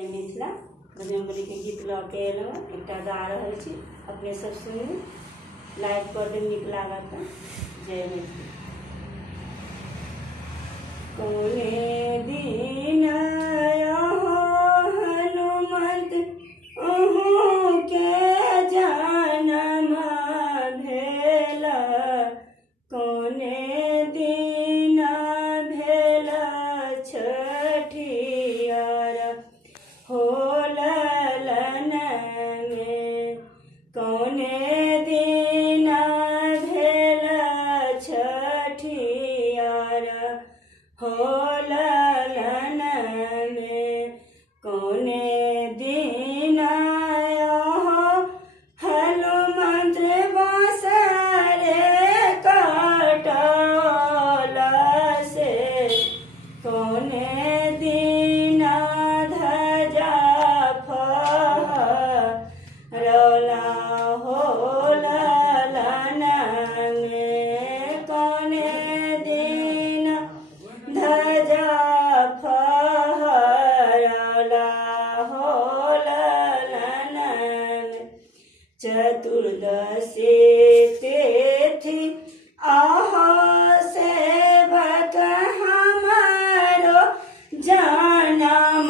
जय मिथिला बजरंगबली के गीत लऽ के एलहुँ एकटा गा रहल छी, अपने सब सुनू, लाइक कर देब नीक लागत। जय मिथिला। कौने दिन हनुमंत अहूँ के जन्म भेल, कौने दिन भेल छठियार हो ललन में, कौने दिन भेल छठियार हो ललन में, कौने दिन हनुमंत बांसुरी कटौल से, कौने दिन ध्वजा फहरौला हो ललन में, कौने दिन ध्वजा फहरौला हो ललन में। चतुर्दशी तिथि आहो सेवक हमारो जन्म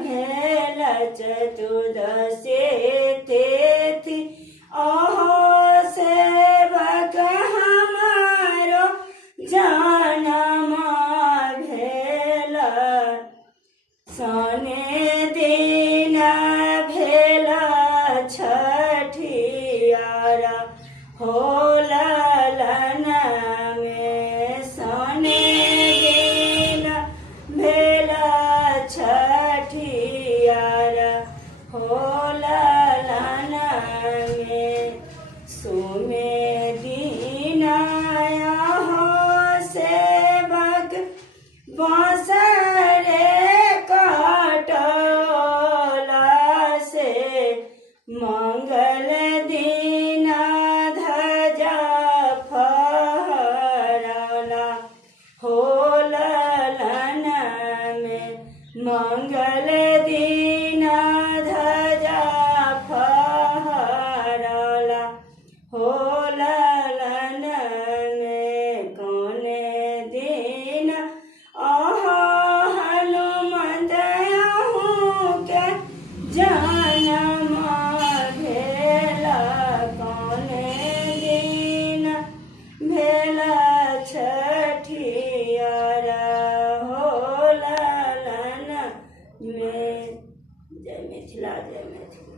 भेल, चतुर्दशी तिथि आहो सेवक हमारो जन्म भेल, सने दिन भेल छठियार हो ललन में, सने दिन भेल छठियार हो ललन में, सोमे दिन हो सेवक बांसुरी कटौला से, मंगल दिन ध्वजा फहरौला हो ललन में, मंगल दिन ध्वजा फहरौला हो ललन में, कौने दिन हनुमंत अहूँ के जन्म भेल, कौने दिन भेल छठियार हो ललन में। जय मिथिला, जय मिथिला।